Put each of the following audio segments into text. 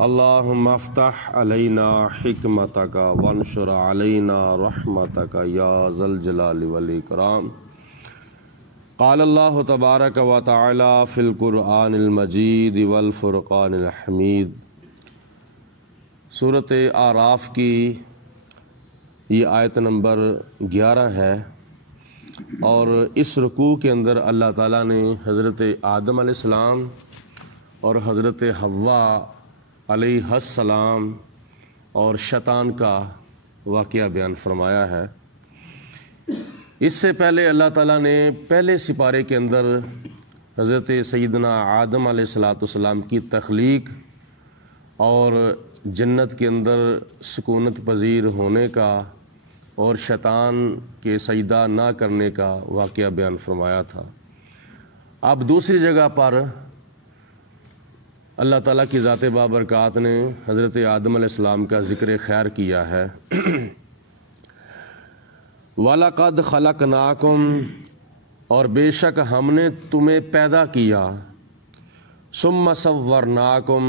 اللہم افتح علینا حکمتک وانشر علینا رحمتک یا ذا الجلال والاکرام۔ قال اللہ تبارک و تعالی فی القرآن المجید والفرقان الحمید۔ سورۃ اعراف کی یہ آیت نمبر 11 ہے، اور اس رکوع کے اندر اللہ تعالیٰ نے حضرت آدم علیہ السلام اور حضرت حوا علیہ السلام اور شیطان کا واقعہ بیان فرمایا ہے۔ اس سے پہلے اللہ تعالیٰ نے پہلے سپارے کے اندر حضرت سیدنا آدم علیہ السلام کی تخلیق اور جنت کے اندر سکونت پذیر ہونے کا اور شیطان کے سجدہ نہ کرنے کا واقعہ بیان فرمایا تھا۔ اب دوسری جگہ پر اللہ تعالیٰ کی ذات بابرکات نے حضرت آدم علیہ السلام کا ذکر خیر کیا ہے۔ وَلَقَدْ خَلَقْنَاكُمْ، اور بے شک ہم نے تمہیں پیدا کیا، ثُمَّ صَوَّرْنَاكُمْ،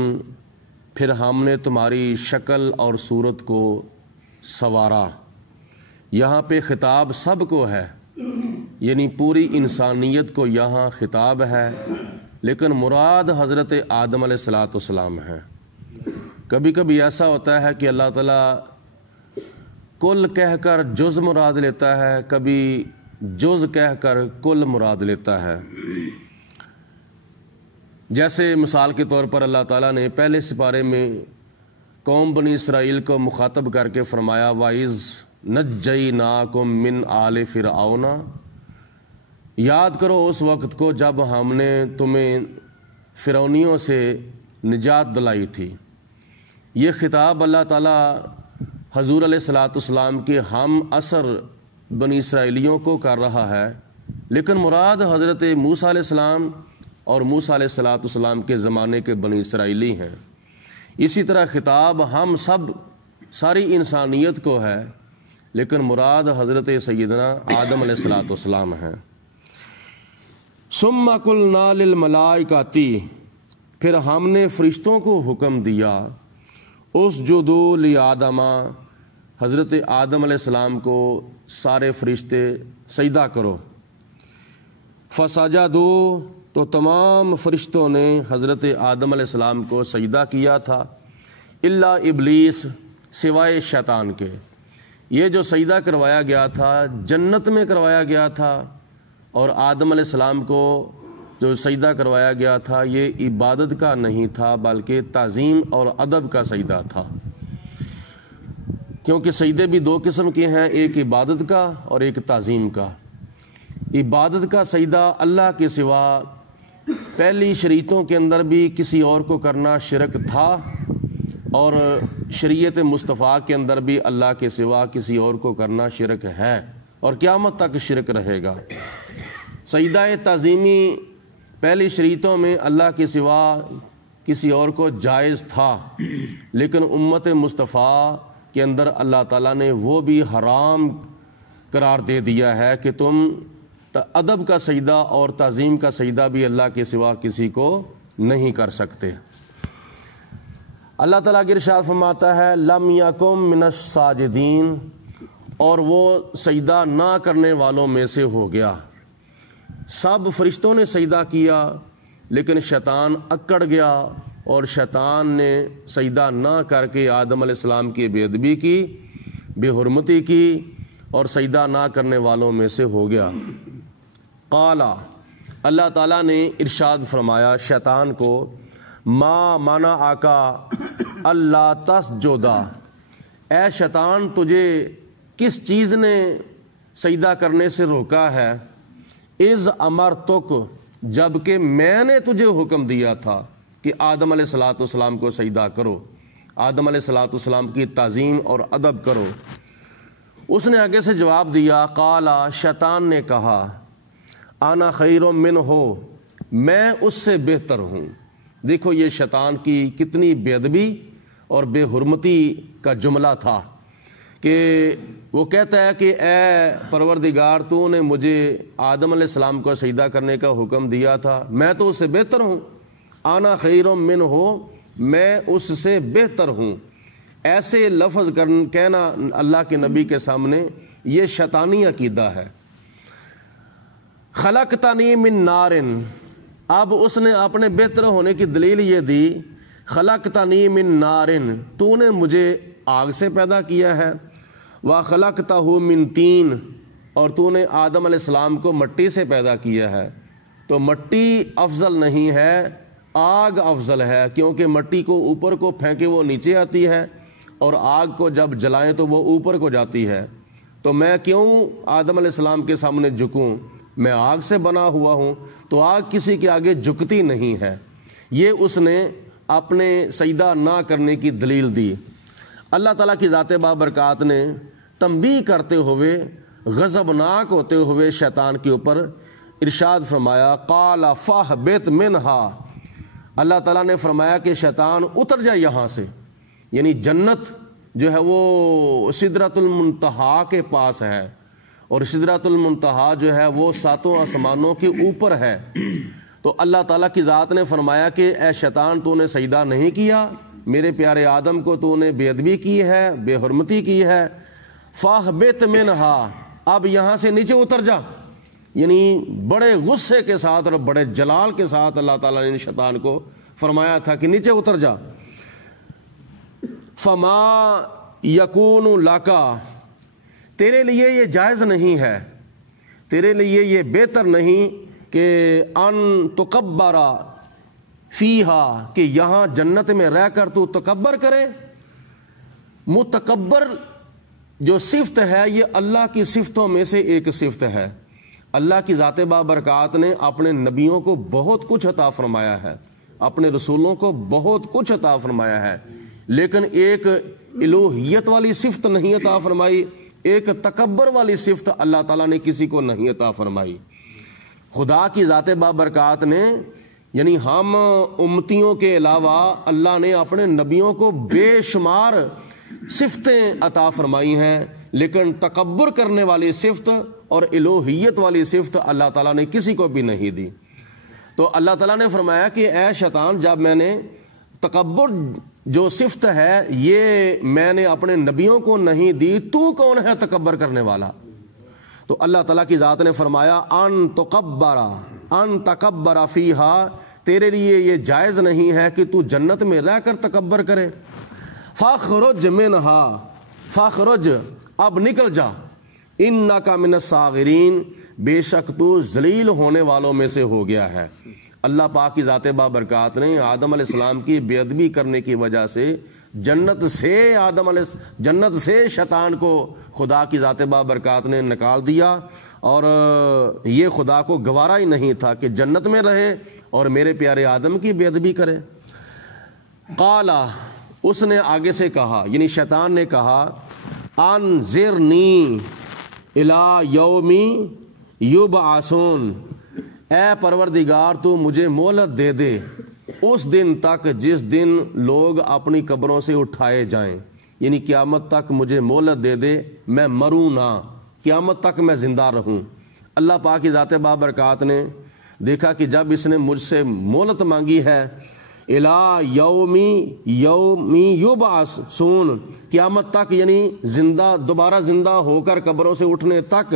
پھر ہم نے تمہاری شکل اور صورت کو سنوارا۔ یہاں پہ خطاب سب کو ہے، یعنی پوری انسانیت کو یہاں خطاب ہے، لیکن مراد حضرت آدم علیہ السلام ہے۔ کبھی کبھی ایسا ہوتا ہے کہ اللہ تعالیٰ کل کہہ کر جز مراد لیتا ہے، کبھی جز کہہ کر کل مراد لیتا ہے۔ جیسے مثال کے طور پر اللہ تعالیٰ نے پہلے سپارے میں قوم بنی اسرائیل کو مخاطب کر کے فرمایا وَإِذْ نَجَّيْنَاكُمْ مِنْ آلِ فِرْعَوْنَ، یاد کرو اس وقت کو جب ہم نے تمہیں فرعونیوں سے نجات دلائی تھی۔ یہ خطاب اللہ تعالیٰ حضور علیہ السلام کے ہم عصر بنی اسرائیلیوں کو کر رہا ہے، لیکن مراد حضرت موسیٰ علیہ السلام اور موسیٰ علیہ السلام کے زمانے کے بنی اسرائیلی ہیں۔ اسی طرح خطاب ہم سب ساری انسانیت کو ہے، لیکن مراد حضرت سیدنا آدم علیہ السلام ہیں۔ ثم قلنا للملائکۃ، پھر ہم نے فرشتوں کو حکم دیا اسجدوا لآدم، حضرت آدم علیہ السلام کو سارے فرشتے سجدہ کرو۔ فسجدوا، تو تمام فرشتوں نے حضرت آدم علیہ السلام کو سجدہ کیا تھا، الا ابلیس، سوائے شیطان کے۔ یہ جو سجدہ کروایا گیا تھا جنت میں کروایا گیا تھا، اور آدم علیہ السلام کو جو سجدہ کروایا گیا تھا یہ عبادت کا نہیں تھا بلکہ تعظیم اور ادب کا سجدہ تھا، کیونکہ سجدے بھی دو قسم کے ہیں، ایک عبادت کا اور ایک تعظیم کا۔ عبادت کا سجدہ اللہ کے سوا پہلی شریعتوں کے اندر بھی کسی اور کو کرنا شرک تھا، اور شریعت مصطفیٰ کے اندر بھی اللہ کے سوا کسی اور کو کرنا شرک ہے، اور قیامت تک شرک رہے گا۔ سجدہ تعظیمی پہلی شریعتوں میں اللہ کے سوا کسی اور کو جائز تھا، لیکن امت مصطفیٰ کے اندر اللہ تعالیٰ نے وہ بھی حرام قرار دے دیا ہے کہ تم ادب کا سجدہ اور تعظیم کا سجدہ بھی اللہ کے سوا کسی کو نہیں کر سکتے۔ اللہ تعالیٰ کی ارشاد فرماتا ہے لم یکم من الساجدین، اور وہ سجدہ نہ کرنے والوں میں سے ہو گیا۔ سب فرشتوں نے سجدہ کیا، لیکن شیطان اکڑ گیا اور شیطان نے سجدہ نہ کر کے آدم علیہ السلام کی بے ادبی کی، بے حرمتی کی، اور سجدہ نہ کرنے والوں میں سے ہو گیا۔ قال، اللہ تعالیٰ نے ارشاد فرمایا شیطان کو ما منعک اللہ تسجدا، اے شیطان تجھے کس چیز نے سجدہ کرنے سے روکا ہے؟ اذ امرتک، جبکہ میں نے تجھے حکم دیا تھا کہ آدم علیہ السلام کو سجدہ کرو، آدم علیہ السلام کی تعظیم اور ادب کرو۔ اس نے آگے سے جواب دیا قال، شیطان نے کہا انا خیر منہ، میں اس سے بہتر ہوں۔ دیکھو یہ شیطان کی کتنی بے ادبی اور بے حرمتی کا جملہ تھا کہ وہ کہتا ہے کہ اے پروردگار تو نے مجھے آدم علیہ السلام کو سجدہ کرنے کا حکم دیا تھا، میں تو اس سے بہتر ہوں، آنا خیر منہ، میں اس سے بہتر ہوں، ایسے لفظ کہنا اللہ کے نبی کے سامنے یہ شیطانی عقیدہ ہے۔ خلقتنی من نار، اب اس نے اپنے بہتر ہونے کی دلیل یہ دی، خلقتنی من نار، تو نے مجھے آگ سے پیدا کیا ہے، وخلقتہ من طین، اور تو نے آدم علیہ السلام کو مٹی سے پیدا کیا ہے۔ تو مٹی افضل نہیں ہے، آگ افضل ہے، کیونکہ مٹی کو اوپر کو پھینکے وہ نیچے آتی ہے اور آگ کو جب جلائیں تو وہ اوپر کو جاتی ہے۔ تو میں کیوں آدم علیہ السلام کے سامنے جھکوں؟ میں آگ سے بنا ہوا ہوں، تو آگ کسی کے آگے جھکتی نہیں ہے۔ یہ اس نے اپنے سجدہ نہ کرنے کی دلیل دی۔ اللہ تعالیٰ کی ذات بابرکات نے تنبیہ کرتے ہوئے، غضبناک ہوتے ہوئے شیطان کے اوپر ارشاد فرمایا، قال فاہبط منہا، اللہ تعالیٰ نے فرمایا کہ شیطان اتر جائے یہاں سے، یعنی جنت جو ہے وہ سدرۃ المنتہا کے پاس ہے، اور سدرۃ المنتہا جو ہے وہ 7 آسمانوں کے اوپر ہے۔ تو اللہ تعالیٰ کی ذات نے فرمایا کہ اے شیطان، تو نے سجدہ نہیں کیا، میرے پیارے آدم کو تو نے بے ادبی کی ہے، بے حرمتی کی ہے، فاہبط منہا، اب یہاں سے نیچے اتر جا۔ یعنی بڑے غصے کے ساتھ اور بڑے جلال کے ساتھ اللہ تعالیٰ نے شیطان کو فرمایا تھا کہ نیچے اتر جا۔ فما یکون لکا، تیرے لیے یہ جائز نہیں ہے، تیرے لیے یہ بہتر نہیں کہ ان تکبرا فیہا، کہ یہاں جنت میں رہ کر تو تکبر کرے۔ متکبر جو صفت ہے یہ اللہ کی صفتوں میں سے ایک صفت ہے۔ اللہ کی ذات بابرکات نے اپنے نبیوں کو بہت کچھ عطا فرمایا ہے، اپنے رسولوں کو بہت کچھ عطا فرمایا ہے، لیکن ایک الوہیت والی صفت نہیں عطا فرمائی، ایک تکبر والی صفت اللہ تعالیٰ نے کسی کو نہیں عطا فرمائی۔ خدا کی ذات بابرکات نے، یعنی ہم امتیوں کے علاوہ اللہ نے اپنے نبیوں کو بے شمار صفتیں عطا فرمائی ہیں، لیکن تکبر کرنے والی صفت اور الوہیت والی صفت اللہ تعالیٰ نے کسی کو بھی نہیں دی۔ تو اللہ تعالیٰ نے فرمایا کہ اے شیطان، جب میں نے تکبر جو صفت ہے یہ میں نے اپنے نبیوں کو نہیں دی، تو کون ہے تکبر کرنے والا؟ تو اللہ تعالیٰ کی ذات نے فرمایا، ان تکبر فیہا، تیرے لیے یہ جائز نہیں ہے کہ تو جنت میں رہ کر تکبر کرے۔ فاخرج منہا، فاخرج، اب نکل جا، انک من الصاغرین، بے شک تو ذلیل ہونے والوں میں سے ہو گیا ہے۔ اللہ پاک کی ذات بابرکات نے آدم علیہ السلام کی بے ادبی کرنے کی وجہ سے جنت سے شیطان کو خدا کی ذات بابرکات نے نکال دیا، اور یہ خدا کو گوارا ہی نہیں تھا کہ جنت میں رہے اور میرے پیارے آدم کی بے ادبی کرے۔ قالا، اس نے آگے سے کہا، یعنی شیطان نے کہا، انذرنی الی یوم یبعثون، اے پروردگار تو مجھے مہلت دے دے اس دن تک جس دن لوگ اپنی قبروں سے اٹھائے جائیں، یعنی قیامت تک مجھے مہلت دے دے، میں مروں نہ، قیامت تک میں زندہ رہوں۔ اللہ پاک کی ذات بابرکات نے دیکھا کہ جب اس نے مجھ سے مہلت مانگی ہے، الی یوم یبعثون، قیامت تک، یعنی زندہ، دوبارہ زندہ ہو کر قبروں سے اٹھنے تک،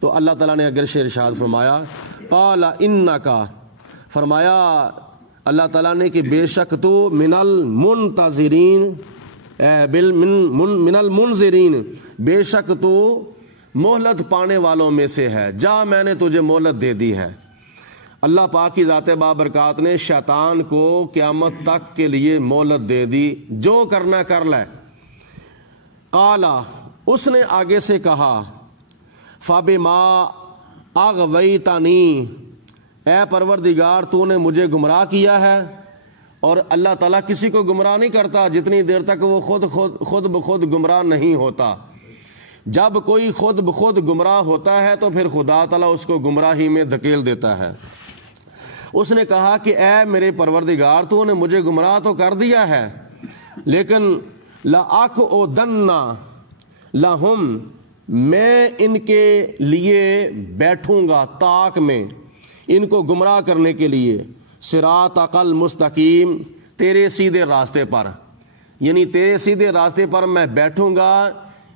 تو اللہ تعالیٰ نے اگر ارشاد فرمایا، قال انکا، فرمایا اللہ تعالیٰ نے کہ بے شک تو من المنتظرین، من المنذرین، بے شک تو مہلت پانے والوں میں سے ہے، جا میں نے تجھے مہلت دے دی ہے۔ اللہ پاک کی ذات بابرکات نے شیطان کو قیامت تک کے لیے مہلت دے دی، جو کرنا کر لے۔ قالا، اس نے آگے سے کہا، فَبِمَا أَغْوَيْتَنِي، اے پروردگار تو نے مجھے گمراہ کیا ہے۔ اور اللہ تعالیٰ کسی کو گمراہ نہیں کرتا جتنی دیر تک وہ خود بخود گمراہ نہیں ہوتا۔ جب کوئی خود بخود گمراہ ہوتا ہے تو پھر خدا تعالیٰ اس کو گمراہی میں دھکیل دیتا ہے۔ اس نے کہا کہ اے میرے پروردگار تو نے مجھے گمراہ تو کر دیا ہے، لیکن لَأَقْعُدَنَّ لَهُمْ، میں ان کے لیے بیٹھوں گا طاق میں، ان کو گمراہ کرنے کے لیے، صراطَکَ المستقیم، تیرے سیدھے راستے پر، یعنی تیرے سیدھے راستے پر میں بیٹھوں گا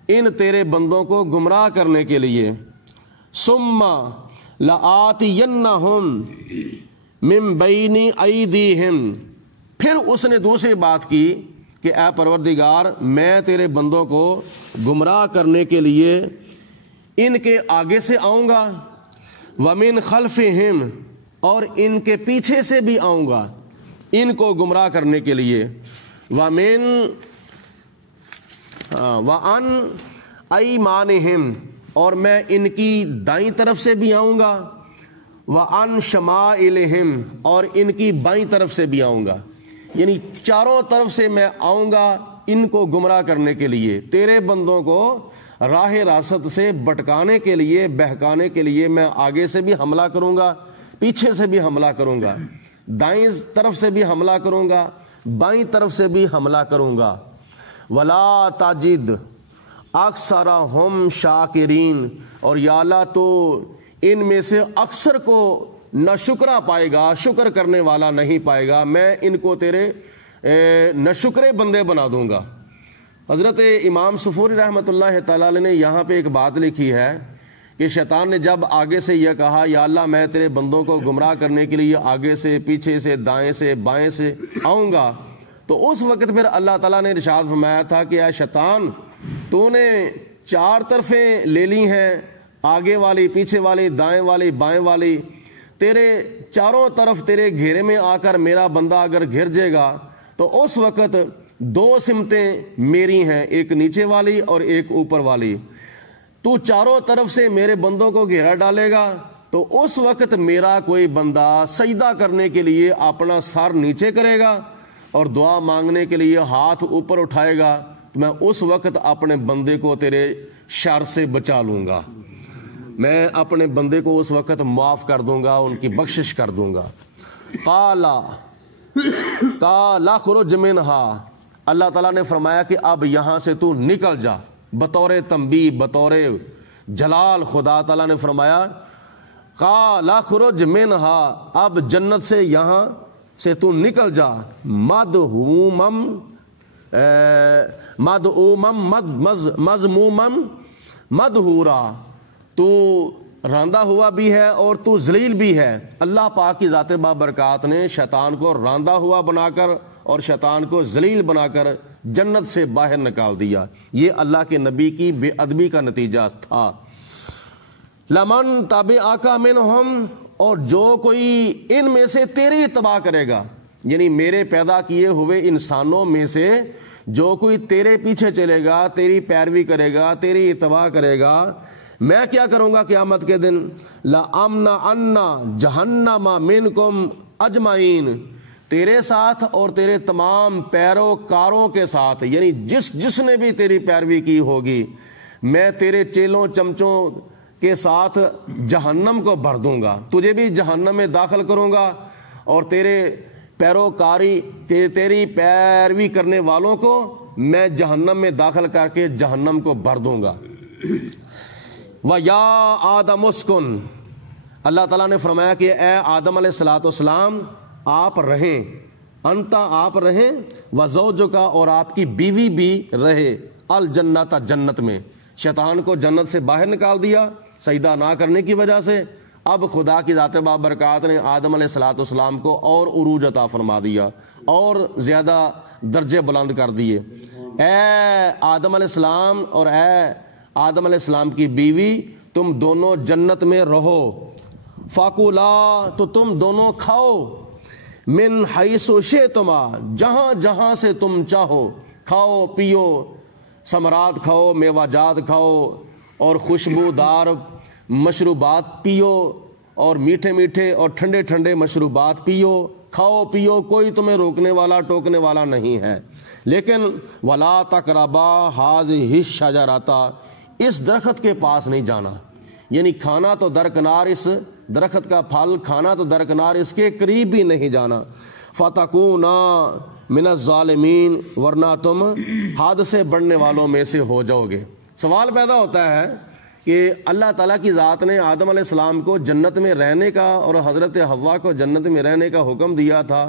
ان تیرے بندوں کو گمراہ کرنے کے لیے۔ ثم لآتینہم من بین ایدیہم، پھر اس نے دوسری بات کی کہ اے پروردگار میں تیرے بندوں کو گمراہ کرنے کے لیے ان کے آگے سے آؤں گا، ومن خلفہم، اور ان کے پیچھے سے بھی آؤں گا ان کو گمراہ کرنے کے لیے، وعن ایمانہم، اور میں ان کی دائیں طرف سے بھی آؤں گا، وعن شمائلہم، اور ان کی بائیں طرف سے بھی آؤں گا، یعنی چاروں طرف سے میں آؤں گا ان کو گمراہ کرنے کے لیے، تیرے بندوں کو راہ راست سے بھٹکانے کے لیے، بہکانے کے لیے میں آگے سے بھی حملہ کروں گا، پیچھے سے بھی حملہ کروں گا، دائیں طرف سے بھی حملہ کروں گا، بائیں طرف سے بھی حملہ کروں گا۔ ولا تجد اکثرہم شاکرین، اور یا اللہ تو ان میں سے اکثر کو نہ شکرا پائے گا، شکر کرنے والا نہیں پائے گا، میں ان کو تیرے نشکرے بندے بنا دوں گا۔ حضرت امام صفوری رحمۃ اللہ تعالی علیہ نے یہاں پہ ایک بات لکھی ہے کہ شیطان نے جب آگے سے یہ کہا یا اللہ میں تیرے بندوں کو گمراہ کرنے کے لیے آگے سے، پیچھے سے، دائیں سے، بائیں سے آؤں گا، تو اس وقت پھر اللہ تعالیٰ نے ارشاد فرمایا تھا کہ اے شیطان تو نے چار طرفیں لے لی ہیں، آگے والی، پیچھے والی، دائیں والی، بائیں والی، تیرے چاروں طرف تیرے گھیرے میں آ کر میرا بندہ اگر گھر جائے گا تو اس وقت دو سمتیں میری ہیں، ایک نیچے والی اور ایک اوپر والی، تو چاروں طرف سے میرے بندوں کو گھیرا ڈالے گا تو اس وقت میرا کوئی بندہ سجدہ کرنے کے لیے اپنا سر نیچے کرے گا اور دعا مانگنے کے لیے ہاتھ اوپر اٹھائے گا، تو میں اس وقت اپنے بندے کو تیرے شر سے بچا لوں گا، میں اپنے بندے کو اس وقت معاف کر دوں گا، ان کی بخشش کر دوں گا۔ قال اخرج منہا، اللہ تعالیٰ نے فرمایا کہ اب یہاں سے تو نکل جا، بطور تنبیہ، بطور جلال خدا تعالیٰ نے فرمایا قال اخرج منہا، اب جنت سے یہاں سے تو نکل جا، مذمومم مدحورا، تو راندہ ہوا بھی ہے اور تو ذلیل بھی ہے۔ اللہ پاک کی ذات بابرکات نے شیطان کو راندہ ہوا بنا کر اور شیطان کو ذلیل بنا کر جنت سے باہر نکال دیا، یہ اللہ کے نبی کی بے ادبی کا نتیجہ تھا۔ لمن تبعک منہم، اور جو کوئی ان میں سے تیری اتباع کرے گا، یعنی میرے پیدا کیے ہوئے انسانوں میں سے جو کوئی تیرے پیچھے چلے گا، تیری پیروی کرے گا، تیری اتباع کرے گا، میں کیا کروں گا قیامت کے دن، لَأَمْنَعَنَّ جَهَنَّمَ مِنْكُمْ أَجْمَعِينَ، تیرے ساتھ اور تیرے تمام پیروکاروں کے ساتھ، یعنی جس نے بھی تیری پیروی کی ہوگی، میں تیرے چیلوں چمچوں کے ساتھ جہنم کو بھر دوں گا، تجھے بھی جہنم میں داخل کروں گا، اور تیرے پیروکاری، تیری پیروی کرنے والوں کو میں جہنم میں داخل کر کے جہنم کو بھر دوں گا۔ وَيَا آدَمُ اسْكُنْ، اللہ تعالیٰ نے فرمایا کہ اے آدم علیہ السلام آپ رہیں، انتا آپ رہیں، وزوجک، اور آپ کی بیوی بھی رہے، الجنت، جنت میں۔ شیطان کو جنت سے باہر نکال دیا سجدہ نہ کرنے کی وجہ سے، اب خدا کی ذات بابرکات نے آدم علیہ السلام کو اور عروج عطا فرما دیا اور زیادہ درجے بلند کر دیے۔ اے آدم علیہ السلام اور اے آدم علیہ السلام کی بیوی، تم دونوں جنت میں رہو، فَكُلَا، تو تم دونوں کھاؤ، من حیث شئتما، جہاں جہاں سے تم چاہو، کھاؤ پیو، ثمرات کھاؤ، میوہ جات کھاؤ، اور خوشبودار مشروبات پیو، اور میٹھے میٹھے اور ٹھنڈے ٹھنڈے مشروبات پیو، کھاؤ پیو، کوئی تمہیں روکنے والا ٹوکنے والا نہیں ہے، لیکن وَلَا تَقْرَبَا هَٰذِهِ الشَّجَرَةَ، اس درخت کے پاس نہیں جانا، یعنی کھانا تو درکنار، اس درخت کا پھل کھانا تو درکنار، اس کے قریب بھی نہیں جانا، فَتَكُونَا مِنَ الظَّالِمِينَ، ورنہ تم حد سے بڑھنے والوں میں سے ہو جاؤ گے۔ سوال پیدا ہوتا ہے کہ اللہ تعالیٰ کی ذات نے آدم علیہ السلام کو جنت میں رہنے کا اور حضرت حوا کو جنت میں رہنے کا حکم دیا تھا،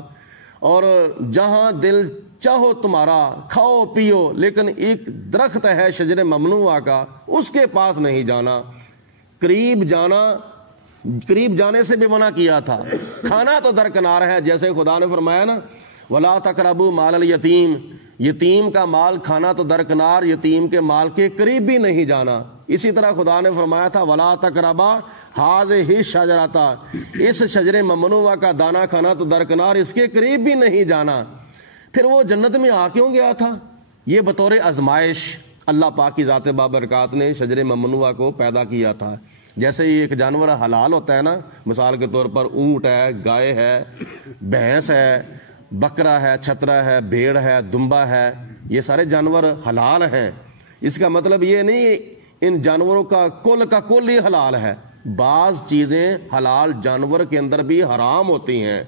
اور جہاں دل چاہو تمہارا کھاؤ پیو، لیکن ایک درخت ہے شجر ممنوعہ کا، اس کے پاس نہیں جانا۔ قریب جانے سے بھی منع کیا تھا، کھانا تو درکنار ہے، جیسے خدا نے فرمایا نا وَلَا تَقْرَبُوا مَالَ الْيَتِيمِ، یتیم کا مال کھانا تو درکنار، یتیم کے مال کے قریب بھی نہیں جانا۔ اسی طرح خدا نے فرمایا تھا وَلَا تَقْرَبَا هَٰذِهِ الشَّجَرَةَ، اس شجر ممنوعہ کا دانہ کھانا تو درکنار، اس کے قریب بھی نہیں جانا۔ پھر وہ جنت میں آ کیوں گیا تھا؟ یہ بطور آزمائش اللہ پاک کی ذات بابرکات نے شجر ممنوعہ کو پیدا کیا تھا۔ جیسے یہ ایک جانور حلال ہوتا ہے نا، مثال کے طور پر اونٹ ہے، گائے ہے، بھینس ہے، بکرا ہے، چھترا ہے، بھیڑ ہے، دمبا ہے، یہ سارے جانور حلال ہیں۔ اس کا مطلب یہ نہیں ان جانوروں کا کل ہی حلال ہے، بعض چیزیں حلال جانور کے اندر بھی حرام ہوتی ہیں۔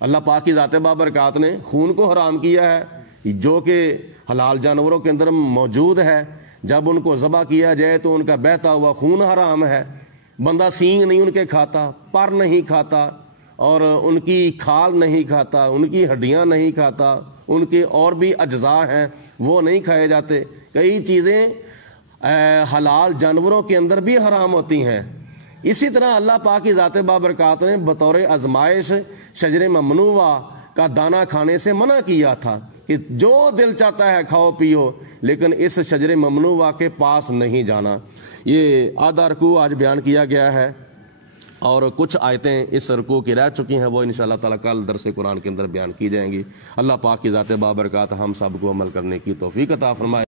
اللہ پاک کی ذات بابرکات نے خون کو حرام کیا ہے، جو کہ حلال جانوروں کے اندر موجود ہے، جب ان کو ذبح کیا جائے تو ان کا بہتا ہوا خون حرام ہے۔ بندہ سینگ نہیں ان کے کھاتا، پر نہیں کھاتا، اور ان کی کھال نہیں کھاتا، ان کی ہڈیاں نہیں کھاتا، ان کے اور بھی اجزاء ہیں وہ نہیں کھائے جاتے۔ کئی چیزیں حلال جانوروں کے اندر بھی حرام ہوتی ہیں۔ اسی طرح اللہ پاک کی ذات بابرکات نے بطور آزمائش شجر ممنوعہ کا دانہ کھانے سے منع کیا تھا کہ جو دل چاہتا ہے کھاؤ پیو، لیکن اس شجر ممنوعہ کے پاس نہیں جانا۔ یہ آدھا رکوع آج بیان کیا گیا ہے، اور کچھ آیتیں اس رکوع کی رہ چکی ہیں، وہ انشاءاللہ تعالیٰ کل درس قرآن کے اندر بیان کی جائیں گی۔ اللہ پاک کی ذات بابرکات ہم سب کو عمل کرنے کی توفیق عطا فرمائے۔